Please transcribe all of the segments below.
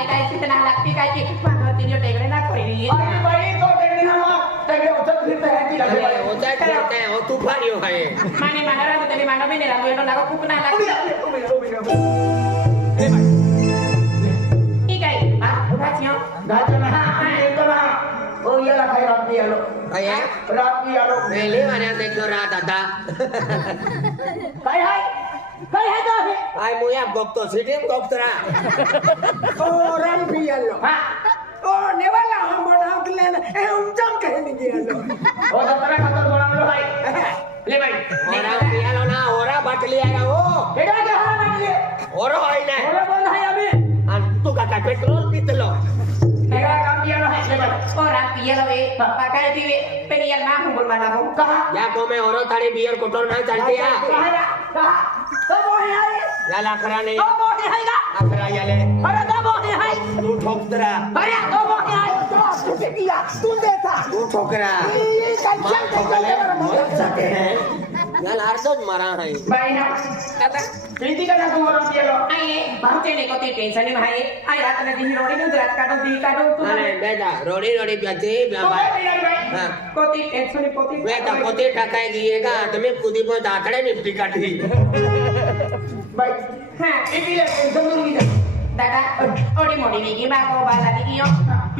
तुम्हाला काय सूचना लागते काय की माझं तिने टेकडे ना पहिली अरे बाई तो टेकडी ना मग टेकडी उचल फिरते आहे ती लागली बाई. होता करते हो तूफान यो है माने मानरा तरी मानव नाही राहतो एवढं लागो खूप नाही उभी लागते राहा, उभी राहा, उभी राहा. ए बाई. ठीक आहे हा उभाच यो जायचं ना आम्ही येतो ना हो याला काय रात्री आलो अया रात्री आलो मेले वाऱ्या देखो रात आता काय हाय काय हाय तो आहे काय मुया बघतो सिटीम बघतरा ओ रात्री आलो हा ओ नेवाला हम बनावले ना ए उमजम कहने की आलो ओ दत्तरा खातर बनावलो हाय ले बाई ओरा पियालो ना ओरा बाटली आया हो केडा के हा बाटली ओरो आहे ना ओरा बंद हाय अभी आणि तू काय पेट्रोल पितलो नेगा काम किया हाय ले बाई orang piye lo pakai di penian mah kumpul mana ho कहा या को में ओरो थारी बियर कोटोर ना चलती है कहा तो मोहे हाय या लाखरा नहीं तो मोहे हाय का आखरा या ले अरे तो मोहे हाय तू ठोकतरा अरे तो मोहे हाय तो तू किया तू देता तू ठोकरा ये मार ठोकले मर सके हैं या लारदो मारा है बाई ना kata प्रीति का ना तू orang dia lo ai bahute ne kote tension ni bhai ai rat na di rodi nu rat kado di kado tu अरे बेटा रोडी रोडी प्याचे तो बाबा बाई हां kote tension ni kote बेटा कोते टाकाय गिएगा तुम्हें कुदी पर दातड़े निपटी काटी बाई ha ये भी ले जमीन की dada odi modi ni ki ba ko ba la di yo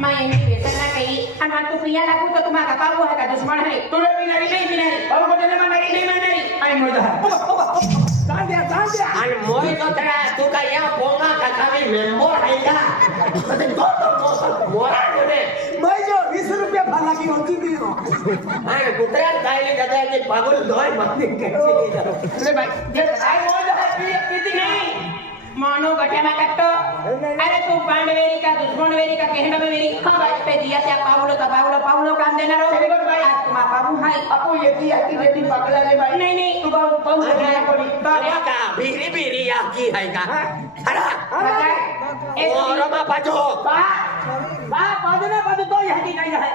mai ni besan na kai aman tu priya lagu to tuma ka pabu hai ka dushman hai तूने भी नहीं नहीं नहीं और को देने में नहीं नहीं आई मुझे सांध्या आणि मोय कोतरा तू का या पोंगा का कावे मेंबर है का तो मोरा रे मैं जो 20 रुपया भाला की होती थी हो आणि कुत्र्या जायले जाता ते पागल दोय मारते कैसे ले भाई ये आई मोज है प्रीति नहीं मानो गठे में कट्टो अरे तू पांडवेरी का दुश्मन वेरी का कहना में मेरी हाँ भाई पे दिया क्या पावलो काम देना रो चली बस भाई। आज तुम्हारा बाबू भाई आपको ये की आती रेती पकड़ा ले भाई नहीं नहीं तू पाऊ अरे पड़ी बाबा का बीरी बीरी या की है का अरे एक ओ रमा पाजो बा बाजने बाजू तो यह की नहीं है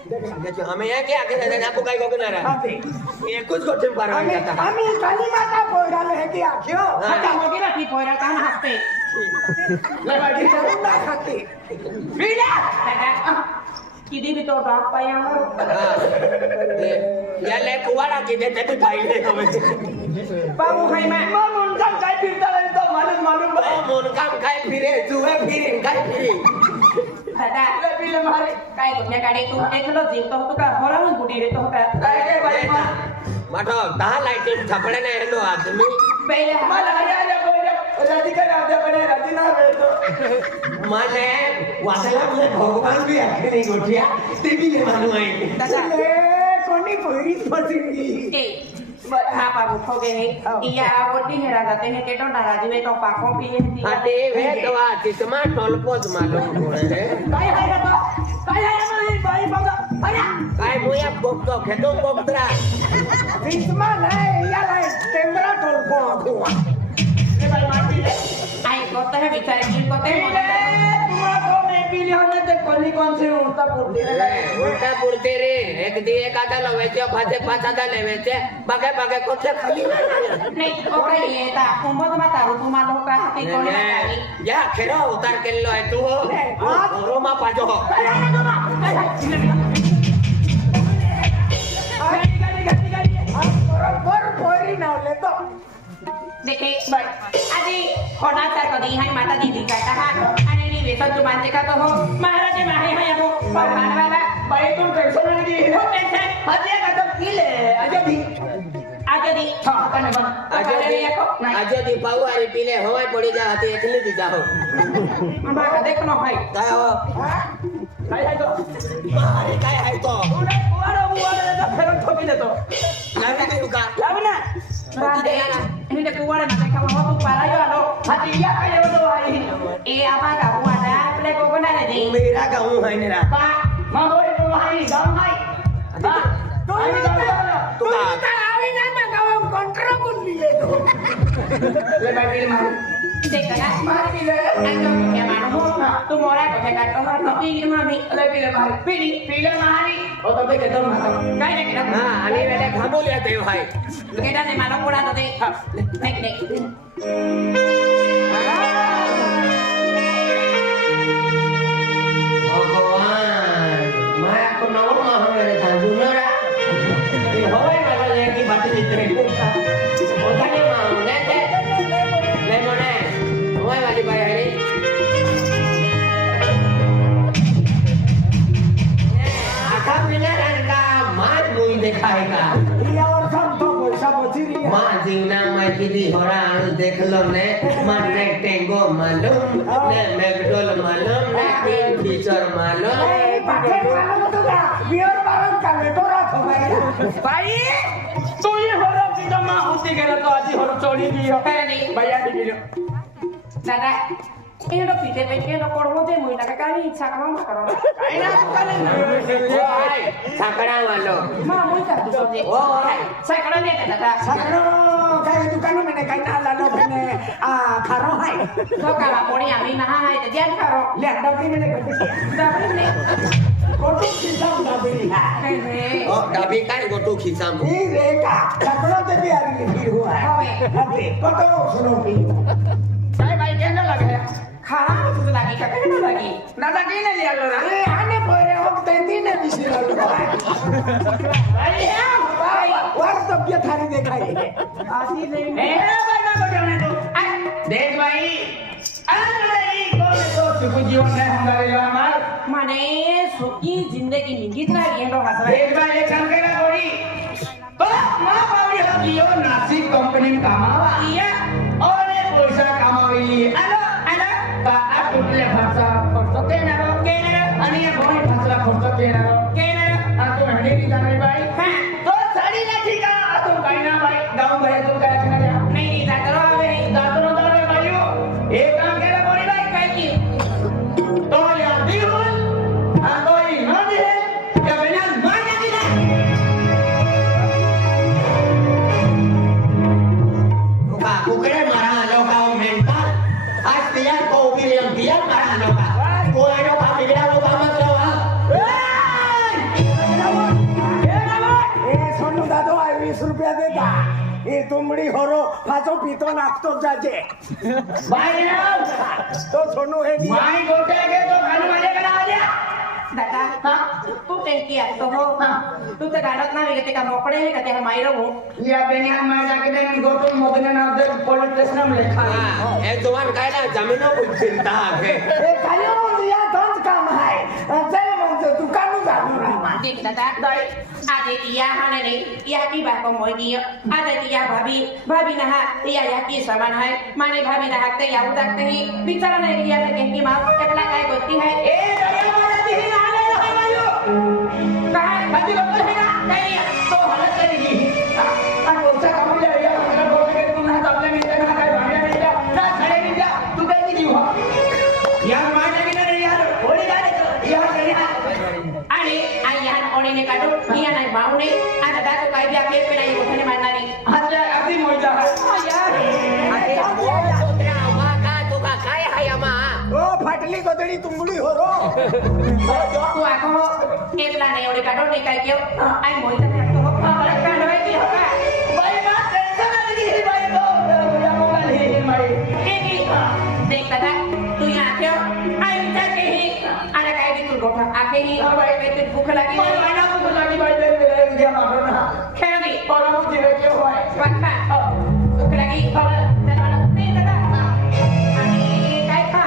देखो हमें ये क्या आगे रहना आपको काय को ना रहा ये कुछ को टिम पार हमें जाता हमें काली माता पोरा ले की आखियो हटा हो गया कि पोरा काम हंसते ले भाई जरूर ना खाती बीला दादा किदी भी तो डाक पाया या ले कुवाड़ा की देते भी भाई ले हमें बाबू भाई मैं मामुन का काय फिरता रहे तो मालूम ओ मन काम खाए फिरे जुए फिरे खाए फिरे दादा ले बीले मारे काय कुठल्या गाडी तू एकलो जीव तो का होरावून गुडी रे तो का काय भाई माठो 10 लाइट थपड़े ने हेलो आदमी पहिले मला आया बोले राधिका राधा बने राधिना तो माने वासला मुझे भगवान भी आके नहीं गोठिया टीवी ले मालूम है दादा कोणी पोरी फसिंगी ए हाँ बाबू खो गए हैं या वोटी हेरा जाते हैं के डोंडा राजी में तो पाखों की है आते वे दवा तितमा टोलपोज मालूम होणे काय आहे रे बा काय आहे मला बाई बघा अरे काय मुया बघतो खेतो बघतरा विस्मा नाही याला टेंबरा टोलपो आखुवा रे बाई माटी ले आई कोते है बिचारे की कोते पीले तुम्हा तो मैं पीले होने ते कोली कौन से उल्टा पुरती रे उल्टा पुरते रे एक दी एक आधा लवेचे भाते पाच आधा लेवेचे बागे बागे कोठे खाली नहीं ओके ये ता कुंभो तो माता रू तुम्हारा लोग का हाथी कोने लगाई या खेरो उतार केल्लो है तू रोमा पाजो बरोबर पोरी नावले तो देखे आजी होना तर कधी हाय माता दीदी का हा आणि नी वेसन तू मानते का तो हो महाराज माहे हाय हो भगवान वाला बाई तू टेंशन नाही घे हो टेंशन हजे का तो पीले अजे दी आजदी हां कने बन आजो दी पाऊ आरी पीले होय पड़ी जा हते एकली दी जाओ हमारा देखनो हाय काय हो काय आहे तो मारे काय आहे तो उडे बुवाडे जा फेरन ठोकी देतो लावली देऊ का लाव ना Radhe ini kuwara na ka mo tu para yo alo hati ya काय आहे तो आई e apa ka bu ada ple ko kona ne di मेरा गाऊं है नेरा बा मागोय तो आई गाव हाय बा तो आई गाव तू का आवी ना ना गाव कंट्रो कोण लिये तो ले बाई बिल मार dekha na मार bill ando ke mano tu mora ko te ka to har to pi ma mi ले बिल मार पिली पिले मारी ओ तो के तो मार kai ne kira हां आणि वेळे थांबवल्या देव हाय keda ne mano pura to de nek nek होरा देख लो ने मने टेंगो मालूम ने मैकडोल मालूम ने किंग फिशर मालूम पाठे मालूम तुका बियर बारम का लेटोरा थोबाई बाई तू ही होरो की जमा होती गेला तो आधी होरो चोरी दियो काय नाही भैया दिलो दादा एवढं पिठे पैकी पडवो ते मुई नका काही इच्छा करा मा करा काही ना तुकाले छाकड़ा वालो मा मुई का तुझे ओ सगळं देते दादा सगळं काय दुकानो म्हणे काय ना लालो म्हणे खारो हाय तो काला पोणी आम्ही नहा आहे ते जेल करो ले डबरी म्हणे दाबले कोटू खिसाम डबरी ओ डाबी काय गोटू खिसाम ही रेखा सगळं ते भी आली लिखी हुआ है हते कोटो सुनो भी काय बाई केना लगे खाना तुझं लागी का काय लागी दादा की नाही लिया रे अरे आने पोरे हो तेतीने बिसरल बाई वर तबियत थारी देखाई आधी नाही ए बाई ना बजावने तू देख भाई अरे कोण तो सुख जीवन है हमारे हमार माने सुखी जिंदगी निगीत ना गेलो हसरा देख भाई एक काम केला गोरी तो मां पावडी होतीयो नासिक कंपनी कामावा iya और पैसा कामावेली आलो का कुठल्या भाषा खर्च देणार आणि या कोणी भाषा खर्च देणार तो हंडेली जाणार बाई तो साडी ना ठीक आहे तो काही ना बाई गाव बाहेर तो काय असणार नाही जातो रे जातो ना बाई एक काम केलं कोणी बाई काय की तो या दिवस तो ही न दे त्या बिना मार दिला तुका कुकडे मारा लोका मेंटल आज तिया को उगिरियम तिया मारा लोका को एनो का बिगड़ा लोका मत लो ए सोनू दादो आई 20 रुपया देता ए तुमड़ी होरो फाचो पीतो नाखतो जाजे बाई राव तो सोनू हे माई गोटे के तो खाली माझ्या कडे आल्या दादा तू टेंकी असतो हो तू तर गाडत नाही का ते का मोकळे आहे का ते मायरो हो या बेनिया माझ्या कडे गोटो मोदने नाव दे पोलीस स्टेशन मध्ये हा ए जवान काय ना जमीनो को चिंता है ए कालियो या दंत काम है चल म्हणतो दुकान जाणू रामा देख दादा आजे या हाने नाही या की बात को मोय दियो आजे या भाभी ना या की समान है माने भाभी ना हकते या उदाकते ही बिचारा नाही या तर केंकी माव एकला काय गोष्टी है ए दरिया मला दिही आले राहायो काय खाली लोक आहे ना काही तो हलत नाही आणि वरचा कामल्या या मला बोलले की तुम्हाला आपल्या मित्रांना काय भांड्या नाही द्या ना खडे नाही द्या तू काय की देऊ या माझ्या की नाही यार होडी काय या घरी आणि आई या ओणीने काढू ही नाही मावणे आणि दादा तो काय बी आपले पेनाई गोठणे मारणारी आता अगदी मोजा आहे अरे सोत्रा वाका तुका काय हाय आमा ओ फाटली गोदडी तुंबडी होरो तू आखो एकला नाही एवढे काढून नाही काय केव आई मोहित टाकतो हो मला काढवाय की हो का बाई ना टेन्शन आली ही बाई तो या मोबाईल ही माई एकी देख दादा तू या आख्यो आई विचार के ही आणि काय बी तू गोठा आखे ही बाई ते भूक लागी बाई ना तू लागी बाई दे घ्या मारो ना खेळली परम जिरे के होय वाखा भूक लागी चला नाही दादा आणि काय खा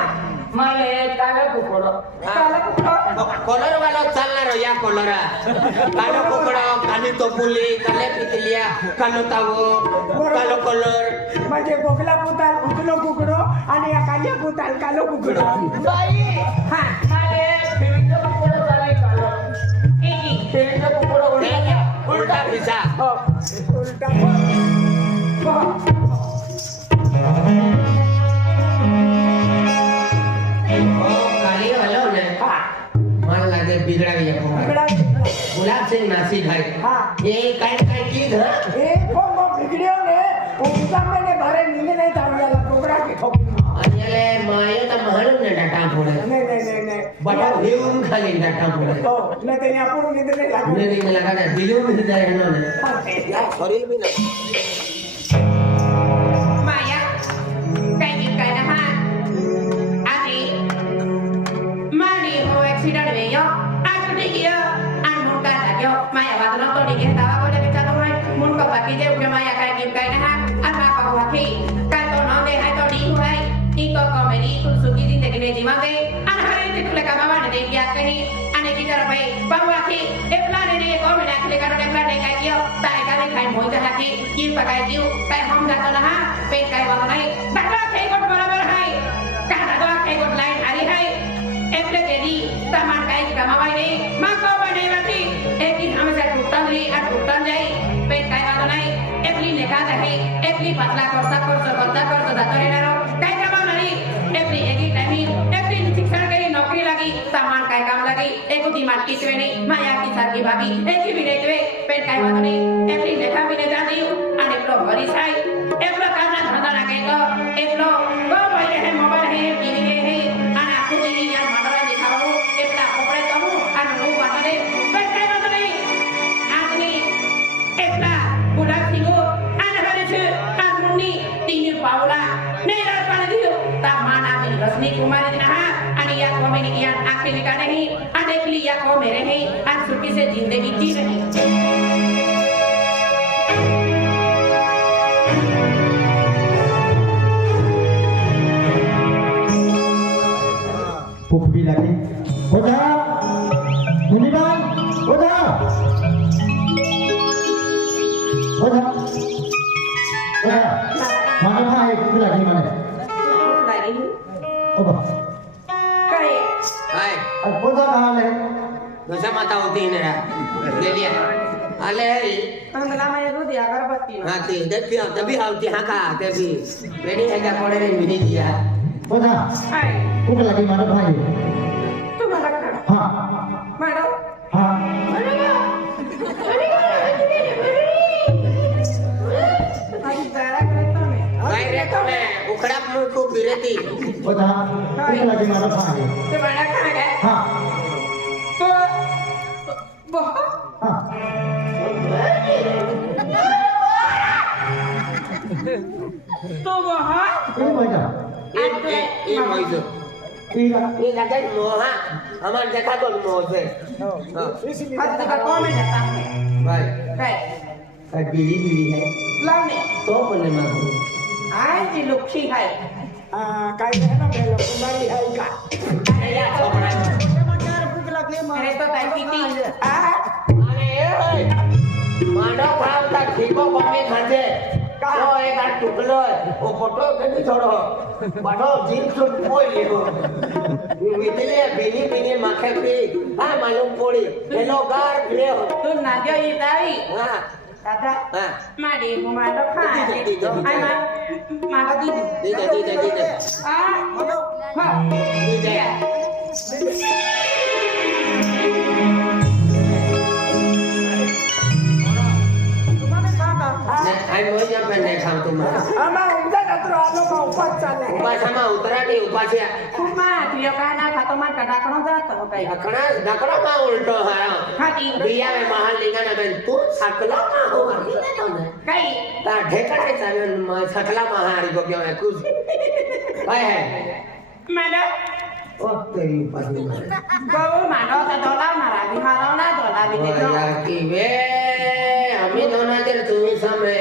माले काला कुकोडो काला कुठं कलर वाला चालणार या कलरा कालो कुकडा काली तोपुली काले पिकलिया कालो तावो कालो कलर म्हणजे बोगला पुताल उकलो कुकडो आणि या कालिया पुताल कालो कुकडो बाई हा माले फिरतो कुकोडो चाले कालो एकी फिरतो कुकोडो उलटा पिसा उलटा ओ काली हलो ने मन लागे बिगड़ा गया बिगड़ा गुलाब सिंह नासिक है हाँ। ये काय काय की ध ए कोण बिगडियो ने उनका मैंने भरे नींद नहीं तावला टुकड़ा के ठोक आणि याले माये तर मालूम ने डाटा फोडे नहीं बटा घेऊन खाली डाटा फोडे ओ नहीं तो यहाँ पर नींद नहीं लागू ने नहीं लगा ना दिलो में जाए ना शरीर भी ना माया काय की काय ना हा आणि मानी हो ऍक्सिडेंट वेयो आकुटी गियो आणि मुंडका लाग्यो माया वादन तो डिगे दावा कोले बेचारो हाय मुंडका बाकी जे उके माया काय की काय ना हा आता का वाकी काय तो न दे हाय तो डी हाय इको कॉमेडी तू सुखी जिंदगी ने जीवा दे आणि हाय ते तुला कामा वाढ दे क्या कही आणि kita rapai bawa ki eplan ini ko mena kle karo eplan ne kai kio tai ka kai moi ta haki ki pakai kiu kai hom da to na ha pe kai wa nai takla kai ko barabar hai kana do kai ko lain hari hai एप्ले केली तमान काय कमावाय नाही माको बने वाटी एकी हमेशा टूटन री आ टूटन जाई पेट काय वाला नाही एप्ली नेका आहे एप्ली पतला करता जातो रे नारो काय कामा नाही एप्ली एकी टाइमिंग एप्ली शिक्षण केली नोकरी लागी तमान काय काम लागी एको दिमाग कितवे नाही माया की सारखी भाभी एकी भी नाही तवे पेट काय वाला नाही एप्ली नेका भी ने जाती आणि एप्लो घरी छाय एप्लो काना धंदा लागे तो एप्लो को पहिले है मोबाइल है टीवी है आणि आखो दिली यार रश्मि कुमारी नहा आणि या को मैंने किया आंखें निकाल नहीं आ देख ली या को मेरे हैं आज सुखी से जिंदगी जी रही पुपड़ी लगी ओझा मुनिबाई ओझा ओझा ओझा मानो भाई पुपड़ी लगी माने ओबा काय हाय अब ओझा कहाँ ले दोसा माता होती है ना ले लिया आले अंगला में रो दिया अगरबत्ती हाँ ती देखियो तभी आउती हाँ का तभी रेडी है क्या कोड़े रे मिली दिया ओझा काय पुपड़ी लगी मानो भाई तू मला कर हाँ मॅडम हाँ आई जरा करतो मी काय रे तोने उखड़ा मुंह को बिरेती ओझा पुपड़ी लगी मानो भाई ते मला काय काय हाँ तो बहुत हाँ तो बहुत ये ओझा ये मोइजो ये लगा मोहा हमार देखा तो मोह से हाथ का कौन है जाता है भाई काय बिली है लावणे तो बोले मागू आई जी लुक्षी है काय आहे ना बेलो कुमारी आहे का या छोकरा अरे तो ताई किती अरे ए मांडो खावता ठीको कमी खाते तो एक आठ टुकलो ओ फोटो कधी छोड़ो बाडो जीन सुट पोई लेगो वितले बिनी माखे फ्री हा मालूम पड़ी हेलो गार फ्री हो तू ना दियो ये ताई हां दादा हां माडी मुमाडो खा आई मागा दी दीदे आ हा दीदे आई मोई जब मैं नहीं खाऊं तुम्हारा आमा उमदा कतरो आलो का उपास चाले उपासमा उतरा नहीं उपास्या कुमा दियो काना खातो मा कडाकणो जातो काय ढकड़ा मा उल्टो है खाती बिया में महल लिंगा ना बेन तू सकला मा हो काय ता ढेकड़ा चालन सकला मा हारी को क्यों है कुछ भाई है मैडम ओ तेरी पासी बाबू मानो का डोला मारा भी मारो ना डोला भी देखो या की वे हमें दोनों जर तुम्हें सामने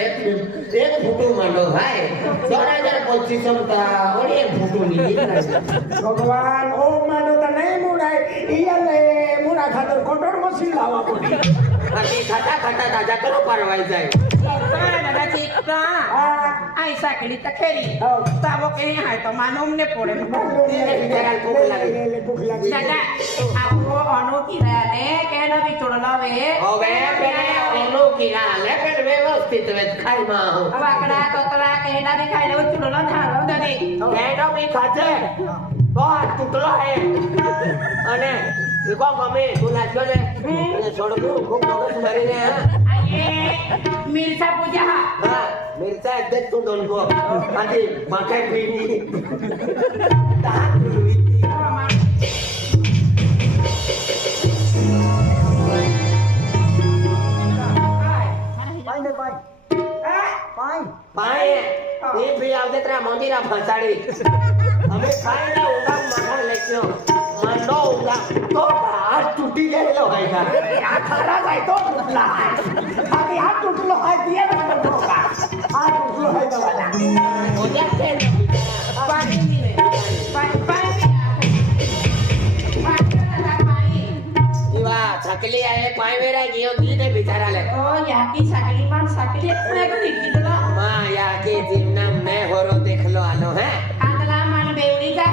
एक फुटू मांडो भाई 2025 ता और एक फुटू नहीं भगवान ओ मानो त नाही मुडाय इयाले मुडा खातर कोटर मशीन लावा पडी अभी खाता ताजा करो परवाई जाए दादा ठीक का आई साकली तखेरी ताबो के हाय तो मानूम ने पड़े बिचारा भूख लगी दादा आपको अनु की रहने कहना भी चुड़ला वे होवे पहले अनु की ले फिर व्यवस्थित वे खाई मां हो अब आकड़ा तोतरा कहना भी खाई ले चुड़ला धारो दादी कहना भी खाते बहुत टुकड़ा है अने देखो मम्मी तू नाचो ले छोड़ दो खूब मगज भरी ने आये मिर्चा पूजा हां मिर्चा दे तू दोन को आधी माखे पीनी ताक लुई पाए ये भी आवते तेरा मंदिरा फसाड़ी हमें खाए ना उगा मखन लेके मंडो उगा तो आज टूटी गए लो भाई का आ खरा जाय तो टुटला आधी हात टुटलो हाय दिया ना का हात टुटलो हाय दवाला हो जाते पानी पानी पानी साकली आहे पाय वेरा गियो दीने बिचाराले Oh, yaki sakli man sakli मैं को लिख दिला मां या के जीवना मैं होरो देख लो आलो है अंगला मन बेवड़ी का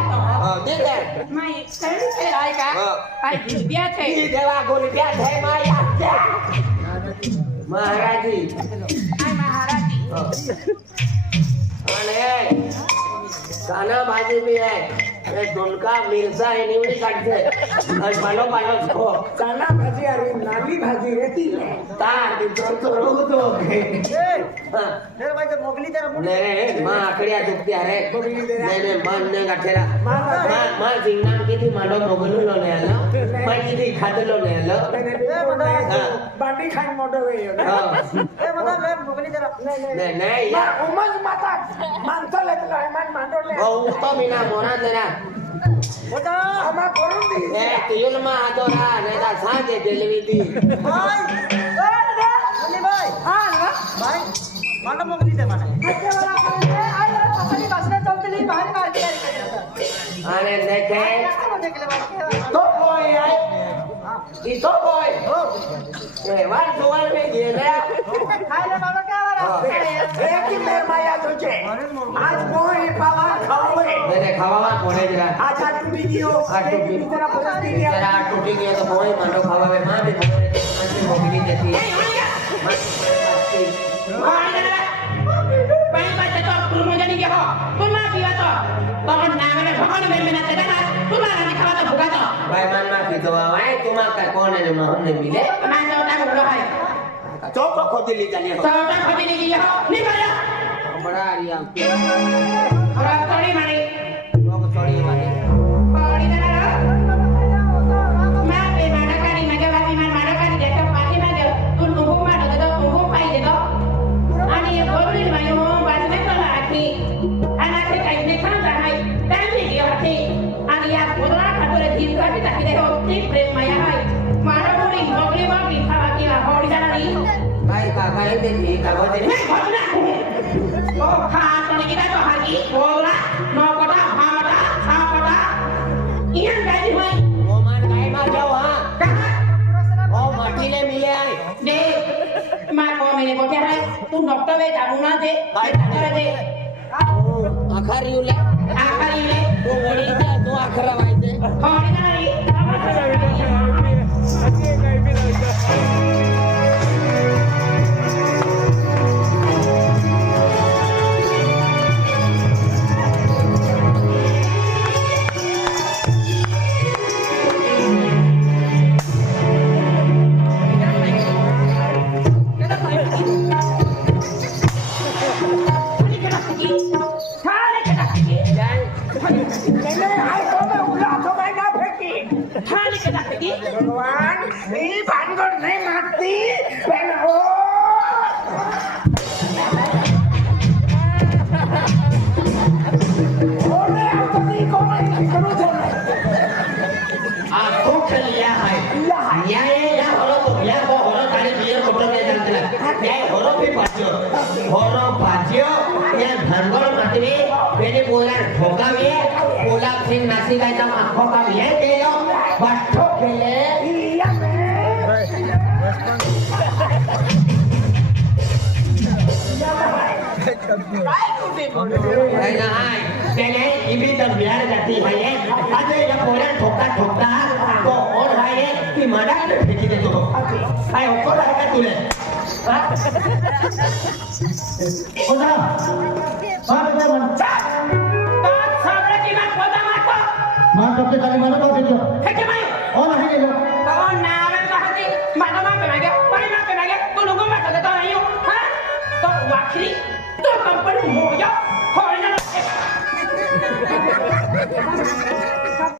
ओ देख मैं सही से आई का आई बिया थे ई देवा गोल प्या थे मां या महाराज जी आई महाराज जी अरे काना भाजी भी है ये डोलका मिर्चा है निवडी काटते और पालो पालो छो चना भाजी अरे नाली भाजी रहती है तार दी तो रोग तो फिर भाई जब मोगली तेरा मुंह नहीं मां आकड़िया दुखती अरे मोगली दे रहा। नहीं मन ने गाठेरा मां मां जिंगान की थी मांडो मोगलू लो ने आलो मां की थी खाद लो ने आलो बाटी खान मोटो वे यो ना ए बता ले मोगली तेरा नहीं नहीं या उमज माता मानतो लेतलो मन मांडो ले ओ तो बिना मोरा देना बता आमा करून दी ए तुयुल मा आदोरा नेदा साजे देलवी दी भाई अली भाई हां ना भाई मांडा मोगली ते माने अच्छा वाला करे आई यार पसली बस में चलते नहीं बाहर मार के अरे देखे देख ले बात तो कोई है ई तो कोई ए वार दुआर में गेला हाय रे बाबा क्या वाला एक की मेर माया तुझे आज कोई पावा खाओगे मैंने खावा कोने जरा आज टूटी गयो आज टूटी तेरा पलस्ती गया जरा टूटी गया तो मोए मांडो खावा में मां भी ऐसे मोगली देती है पानी पाते तो तुम मुझे नहीं क्या तुम ना पिया तो बहुत नाम है भगवान में ना तेरा ना तुम ना खावा तो भूखा तो भाई मन ना की तो भाई तुम का कौन है जो हमने मिले मैं तो ना बोलो भाई चौक को खोदी ली जानी हो सौदा खबी नहीं किया नहीं पाया बड़ा रिया और थोड़ी मारी लोग थोड़ी वाली पौड़ी ना मैं पे मारा करी मगे वाली मैं मारा करी देखो पानी में दे तुम उनको मारो दे तो उनको पाई दे दो आणि ये बोलली मायो बात में तो आखी अना के काही ने खांदा है टाइम नहीं गया थे आणि या बोलला खातोरे जीव काटी टाकी देखो ती प्रेम माया है मारा बोली मोगली मोगली खावा की होड़ी जाना नहीं भाई का भाई देखी का हो दे मैं भजना ओ खा तो नहीं तो हाकी बोला नो कोटा हाटा हाटा ये गाड़ी हुई वो मान गाय मा जाओ हां कहां ओ माटी ले मिले आए दे मां को मैंने बोला है तू डॉक्टर वे जाऊ ना दे काय करे दे आखरी उले आखरी ले तू वडी दे तू आखरा वायते होड़ी जाना नहीं नहीं आई तो मैं उला तो मैं ना फेंकी भगवान ये भानगड़ नहीं मारती पहले ओ ओरे अब तो नहीं को नहीं करो तो आ तो लिया है या या होरो तो या को होरो तारी बियर फोटो में चलते या होरो भी पाछो या धनगड़ मातवी पेने बोला ठोका भी बोला फिर नासी का जम आंखों का भी है के यो बट्ठो खेले या मैं है ना हाय पहले इबी तक बिहार जाती है ये अरे ये बोला ठोका ठोका तो और है ये कि मरा के फेंकी दे तो हाय ऊपर लगा तूने ओजा मार दे मन तो सामने की बात बोलता मत मार डॉक्टर काली मारो तो देखो है के मैं और नहीं ले तो नारे कहती मानो मां पे मांगे पानी मां पे मांगे तू लोगों में कहता नहीं हूं हां तो वाखरी तो कंपनी